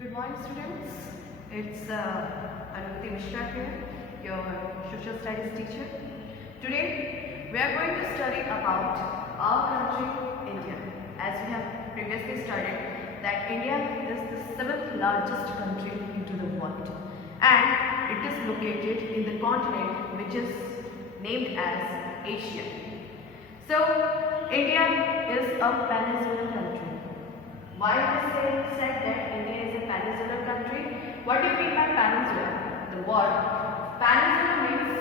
Good morning, students. It's Anupati Mishra here, your social studies teacher. Today, we are going to study about our country, India. As we have previously studied, that India is the 7th largest country into the world, and it is located in the continent which is named as Asia. So, India is a peninsular country. Why it is said that India is a peninsular country? What do you mean by peninsula? The word peninsula means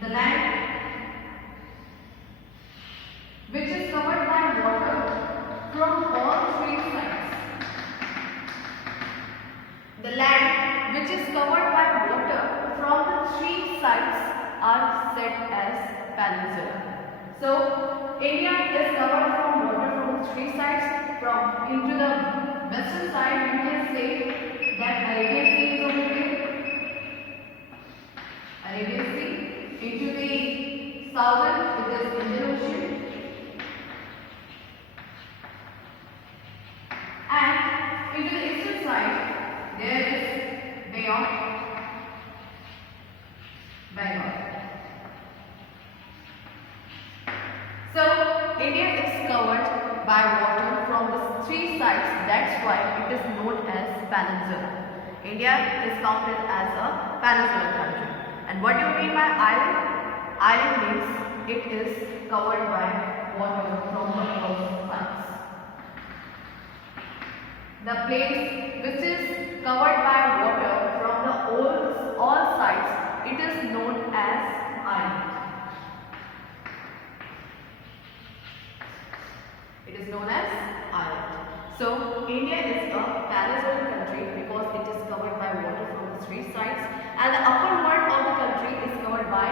the land which is covered by water from all three sides. The land which is covered by water from the three sides are said as peninsula. So, India is covered from water from three sides. From into the western side, you can say that Arabian Sea is over here. Arabian Sea. Into the southern, it is Indian Ocean. And into the eastern side, there is Bay of Bengal. So, India is covered by water from the three sides. That's why it is known as peninsula. India is counted as a peninsular country. And what do you mean by island? Island means it is covered by water from both sides. The place which is covered by water from the all sides, it is known as island. It is known as island. So, India is a peninsular country because it is covered by water from the three sides, and the upper part of the country is covered by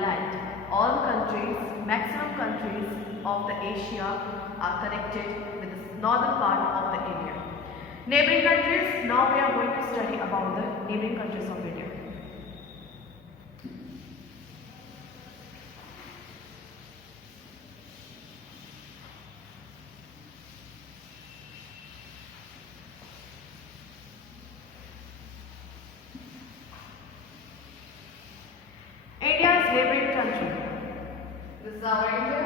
land. All countries, maximum countries of the Asia are connected with the northern part of the India. Neighboring countries, now we are going to study about the neighboring countries of India. India's neighboring country. This is our India.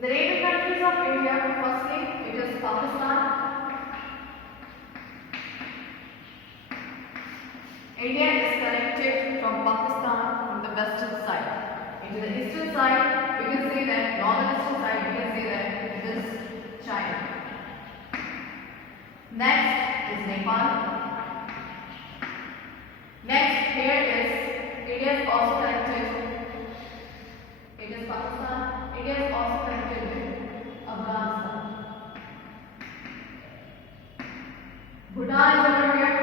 The neighboring countries of India, firstly, it is Pakistan. India is connected from Pakistan from the western side. Into the eastern side, we can say that, northern eastern side, we can say that it is China. Next is Nepal. Next, here is, India is also connected. It is Pakistan. India is also connected with Afghanistan. Bhutan is over here.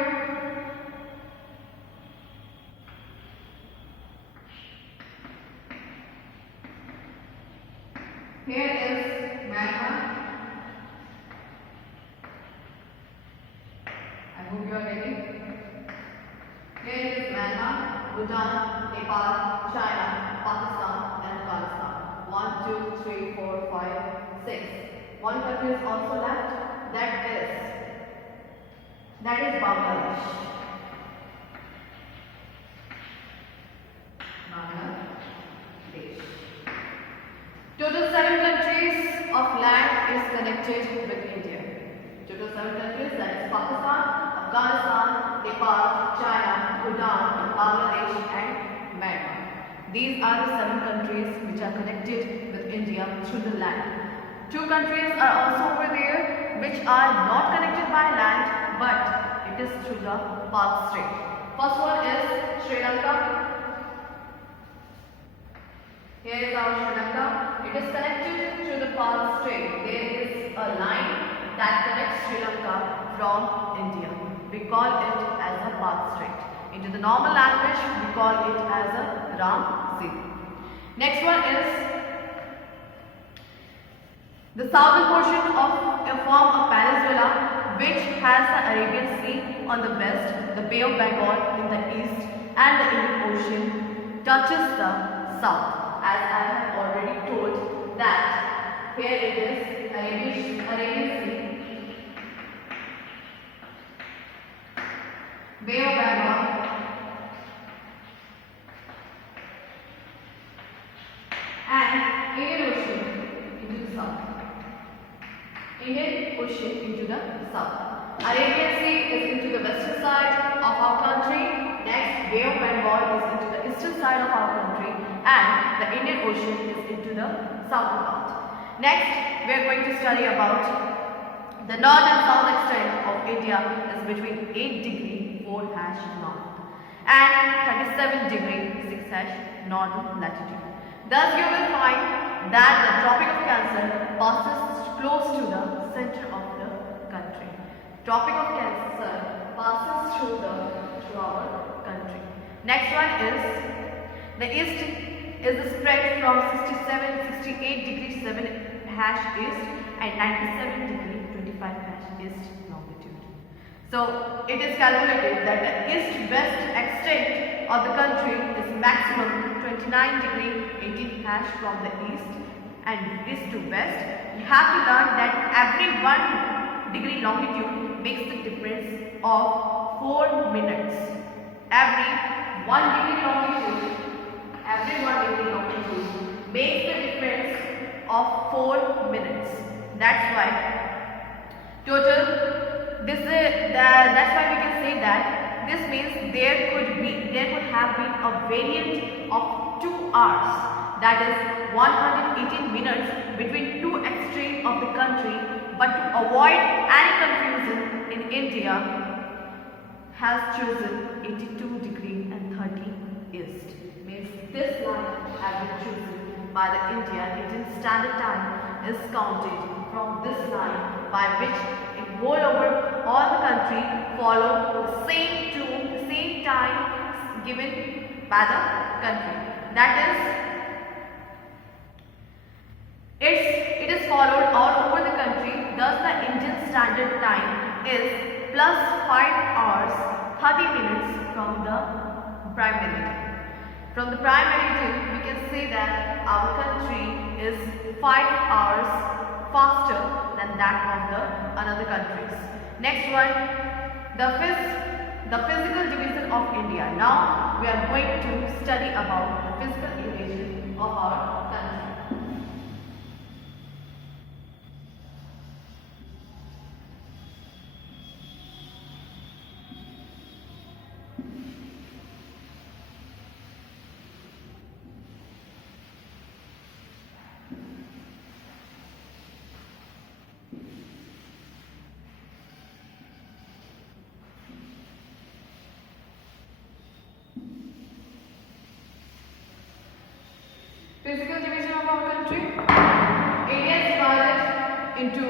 Here is Myanmar. I hope you are ready. Here is Myanmar, Bhutan, Nepal, China, Pakistan, and Afghanistan. 1, 2, 3, 4, 5, 6. One country is also left. That is Bangladesh. Bangladesh. Total 7 countries of land is connected with India. Total 7 countries, that is Pakistan, Afghanistan, Nepal, China, Bhutan, Bangladesh, and Myanmar. These are the 7 countries which are connected with India through the land. 2 countries are also over there which are not connected by land, but it is through the Palk Strait. First one is Sri Lanka. Here is our Sri Lanka. It is connected to the Palm Strait. There is a line that connects Sri Lanka from India. We call it as a Palm Strait. Into the normal language, we call it as a Ram Sea. Next one is the southern portion of a form of peninsula which has the Arabian Sea on the west, the Bay of Bengal in the east, and the Indian Ocean touches the south. As I have already told that here it is Arabian Sea, Bay of Bengal, and Indian Ocean into the south. Indian Ocean into the south. Arabian Sea is into the western side of our country. Next, Bay of Bengal is into the eastern side of our country, and the Indian Ocean is into the southern part. Next, we are going to study about the north and south extent of India is between 8 degree 4 hash north and 37 degree 6 hash northern latitude. Thus, you will find that the Tropic of Cancer passes close to the center of the country. Tropic of Cancer passes through our country. Next one is the east is the spread from 68 degree 7 hash east and 97 degree 25 hash east longitude. So it is calculated that the east-west extent of the country is maximum 29 degree 18 hash from the east and east to west. You have to learn that every 1 degree longitude makes the difference of 4 minutes. Every 1 degree longitude makes the difference of 4 minutes. That's why that's why we can say that this means there could have been a variant of 2 hours, that is 118 minutes between 2 extremes of the country. But to avoid any confusion, in India has chosen 82 degree and 30 east. Means this line has been chosen by the Indian Standard Time is counted from this line, by which it all over all the country follow the same tune, the same time given by the country. That is, it is followed all over the country. Thus, the Indian Standard Time is plus 5 hours 30 minutes from the prime meridian. From the prime meridian, we can say that our country is 5 hours faster than that of the another countries. Next one, the physical division of India. Now we are going to study about the physical division of our country. Physical division of our country. India is divided into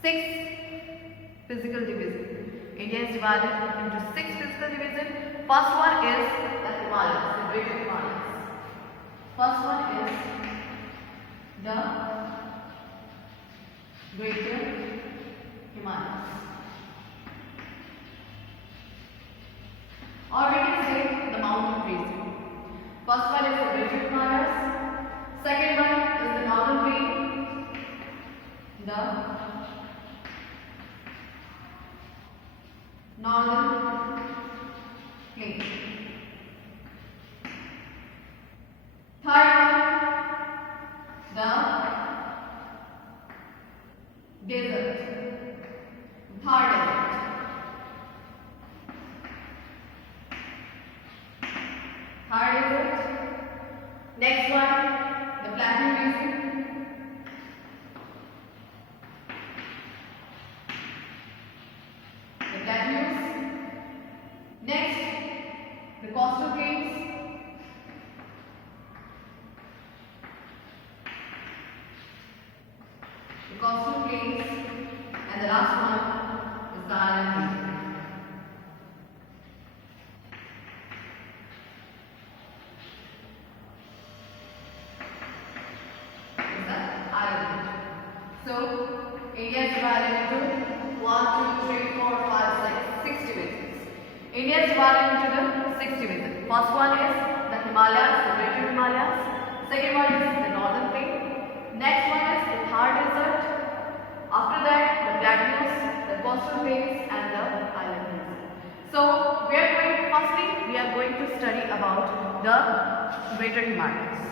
six physical divisions. India is divided into 6 physical divisions. First one is the Himalayas, the Great Himalayas. First one is the Greater Himalayas. Or we can say the mountain region. First one is the Greater Himalayas. Second one is the northern plain, the northern plain. Third one, the desert. Third desert. Third desert. Next one, the plateau region. the coastal plains, and the last one is the island region. So, India is divided into 1, 2, 3, 4, 5, 6, 6 divisions. India is divided into the 6 divisions. First one is the Himalayas, the Greater Himalayas. Second one is the Northern Plain. Next one is the Thar Desert. After that, the plateaus, the coastal plains, and the island desert. So, firstly, we are going to study about the Greater Himalayas.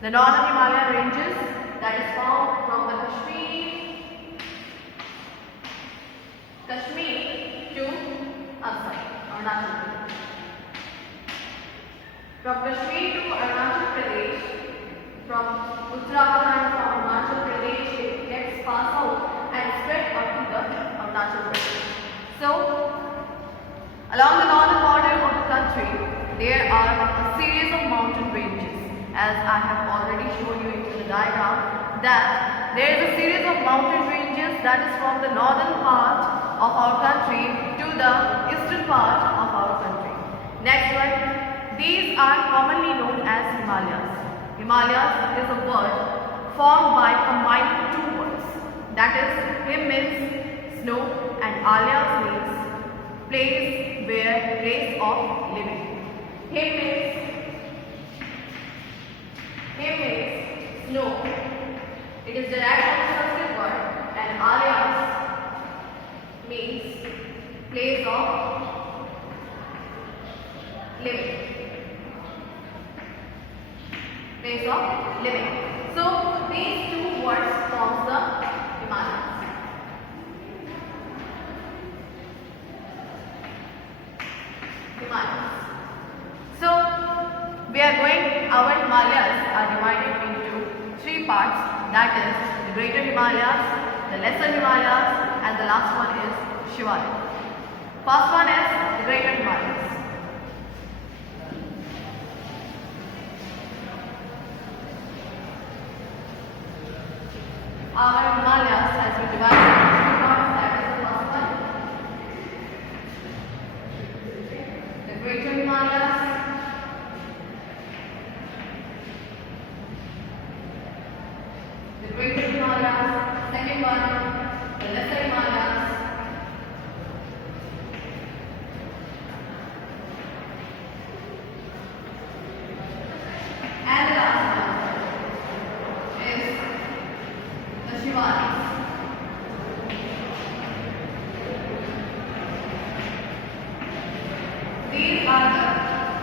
The Northern Himalayan ranges that is found from the Kashmir to Arunachal Pradesh. From Kashmir to Arunachal Pradesh, from Uttarakhand, from Arunachal Pradesh, it gets passed out and spread up to the Arunachal Pradesh. So, along the northern border of the country, there are a series of mountain ranges. As I have already shown you in the diagram, that there is a series of mountain ranges that is from the northern part of our country to the eastern part of our country. Next one, these are commonly known as Himalayas. Himalayas is a word formed by combining two words. That is, Him means snow and Alyas means place of living. Him means snow. It is derived from the Sanskrit word, and Alyas means place of living. Place of living. So these two words form the Himalayas. So we are our Himalayas are divided into three parts, that is the Greater Himalayas, the Lesser Himalayas, and the last one is Shivalaya. First one is the Greater Himalayas. Our Himalayas has been divided into three parts, that is the first one, the Greater Himalayas, the Greater Himalayas, second one, the Lesser Himalayas, and the last one is the Shivalayas. These are the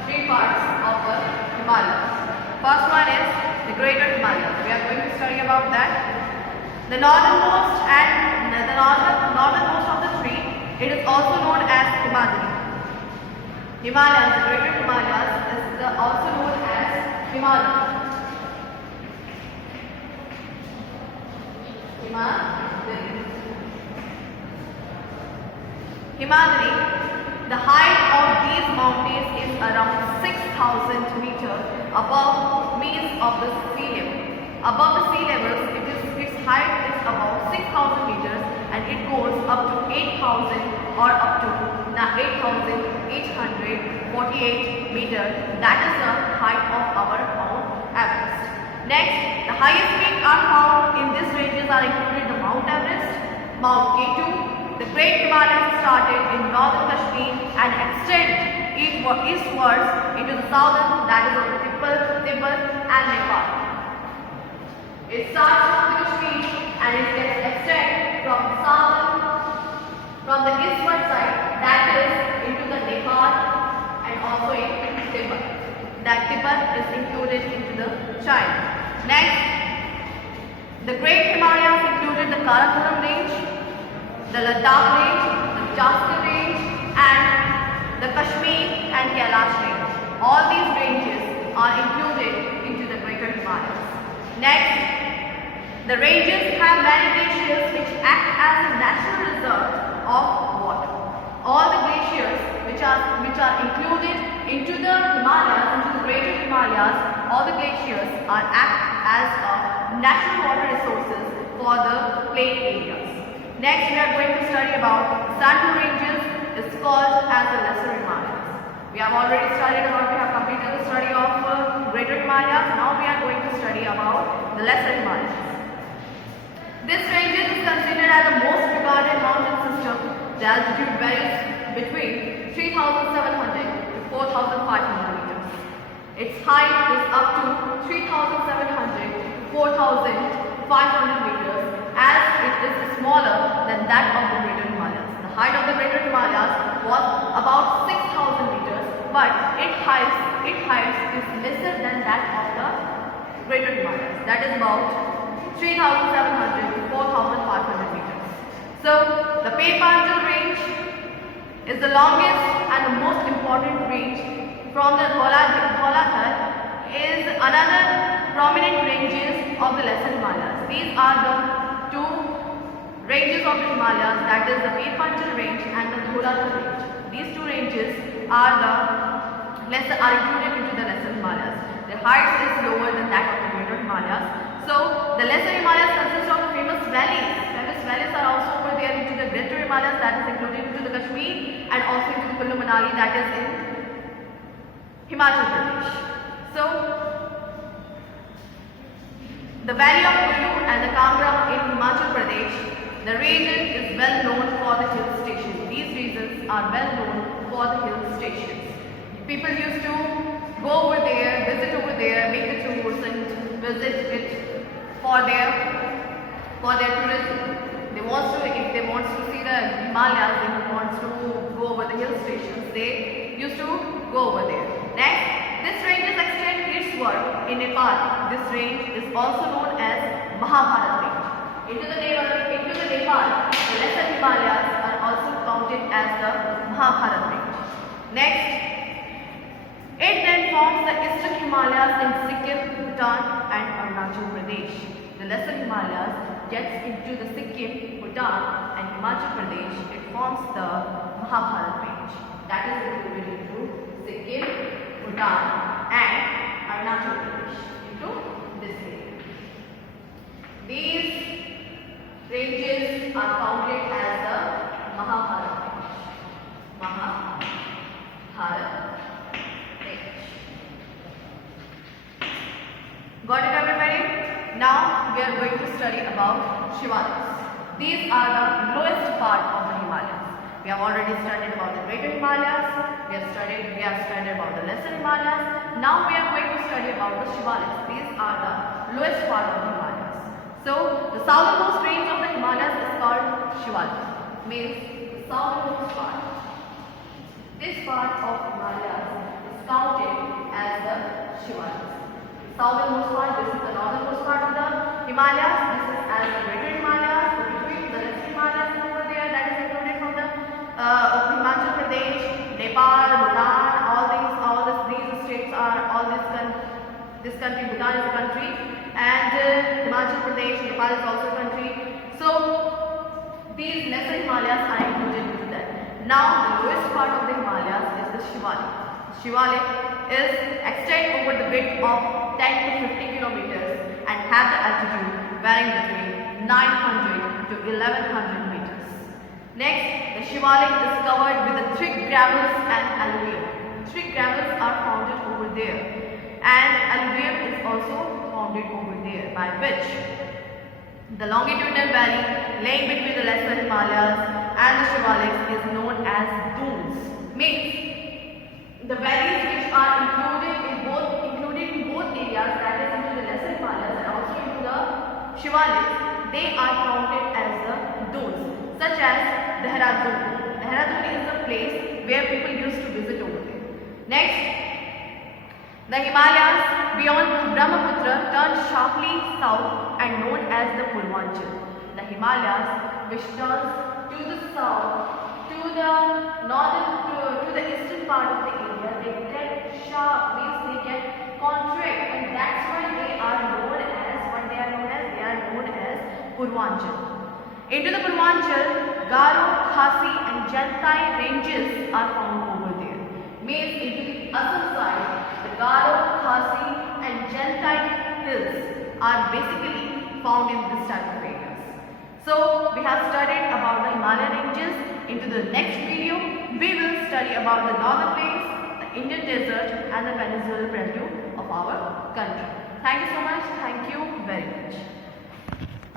three parts of the Himalayas. First one is the Greater Himalayas. We are going to study about that. The northernmost of the three, it is also known as Himadri. Himalayas, the Greater Himalayas, is also known as Himadri. Himadri, the height of these mountains is around 6,000 meters above means of the sea level. Above the sea level, its height is about 6,000 meters and it goes up to 8,000 or up to 8,848 meters. That is the height of our Mount Everest. Next, the highest peaks are found in these ranges are included the Mount Everest, Mount K2. The Great Himalayas started in northern Kashmir and extend eastwards into the southern, that is of Tibet and Nepal. It starts from the Kashmir and it gets extend from the eastward side, that is into the Nepal and also in Tibet. That Tibet is included into the China. Next, the Great Himalayas included the Karakoram range, the Ladakh range, the Jasper range, and the Kashmir and Kailash range. All these ranges are included into the Greater Himalayas. Next, the ranges have many glaciers which act as a natural reserve of water. All the glaciers which are included into the Himalayas, into the Greater Himalayas, all the glaciers act as natural water resources for the plain areas. Next, we are going to study about Sandhu ranges. Is called as the Lesser Himalayas. We have already studied about, we have completed the study of Greater Himalayas. Now we are going to study about the Lesser Himalayas. This range is considered as the most regarded mountain system. The altitude varies between 3,700 to 4,500 meters. Its height is up to 3,700 to 4,500 meters, as it is smaller than that of the Greater Himalayas. The height of the Greater Himalayas was about 6,000 meters, but its height is lesser than that of the Greater Himalayas. That is about 3,700 to 4,500 meters. So, the Pir-Panjal range is the longest and the most important range from the Dhaulagiri is another prominent ranges of the Lesser Himalayas. These are the two ranges of the Himalayas, that is the Pir-Panjal range and the Dhaulagiri range. These two ranges are included into the Lesser Himalayas. Their height is lower than that of the Greater Himalayas. So, the Lesser Himalayas consist of famous valleys. Famous valleys are also over there into the Greater Himalayas, that is included into the Kashmir, and also into the Kullu Manali, that is in Himachal Pradesh. So, the valley of Kullu and the Kangra in Himachal Pradesh, the region is well known for the hill stations. These regions are well known for the hill stations. People used to go over there, visit over there, make the tours and visit it for their tourism. If they want to see the Himalayas, they want to go over the hill stations, they used to go over there. Next, this range is extended eastward in Nepal. This range is also known as Mahabharat range. Into the Nepal, the Lesser Himalayas are also counted as the Mahabharat range. Next, it then forms the Eastern Himalayas in Sikkim, Bhutan and Arunachal Pradesh. The Lesser Himalayas gets into the Sikkim, Bhutan and Himachal Pradesh. It forms the Mahabharat range. That is included into Sikkim, Bhutan and Arunachal Pradesh, into this area. These ranges are counted as the Mahabharat range. Mahabharat range. Got it, everybody? Now we are going to study about Shivaliks. These are the lowest part of the Himalayas. We have already studied about the Greater Himalayas. We have studied about the Lesser Himalayas. Now we are going to study about the Shivaliks. These are the lowest part of the Himalayas. So the southernmost range of the Himalayas is called Shivalik. Means the southernmost part. This part of Himalayas is counted as the Shivaliks. Southernmost part, this is the northernmost part of the Himalayas. This is as the Greater Himalayas. Between the Lesser Himalayas is over there, that is included from the Himachal Pradesh, Nepal, Bhutan. These states are this country. Bhutan is a country, and Himachal Pradesh, Nepal is also a country. So these Lesser Himalayas are included into that. Now the lowest part of the Himalayas is the Shivalik. Shivalik is extend over the width of 10 to 50 kilometers and have the altitude varying between 900 to 1100 meters. Next, the Shivalik is covered with the thick gravels and alluvium. Thick gravels are found over there, and alluvium is also found over there, by which the longitudinal valley laying between the Lesser Himalayas and the Shivaliks is known as dunes. Means the valleys which are included in both areas, that is into the Lesser Himalayas and also into the Shivaliks, they are counted as the dunes, such as Dehradun. Dehradun is the place where people used to visit over there. Next, the Himalayas beyond Brahmaputra turn sharply south and known as the Purvanchal. The Himalayas which turns to the south, to the eastern part of the area, they get sharp, means they get contract, and that's why they are known as Purvanchal. Into the Purvanchal, Garo, Khasi and Jantai ranges are found over there. Means into the Assam side, the Garo, Khasi and Jantai hills are basically found in this type of areas. So we have studied about the Himalayan ranges. Into the next video, we will study about the northern plains, the Indian desert and the peninsular plateau of our country. Thank you so much. Thank you very much.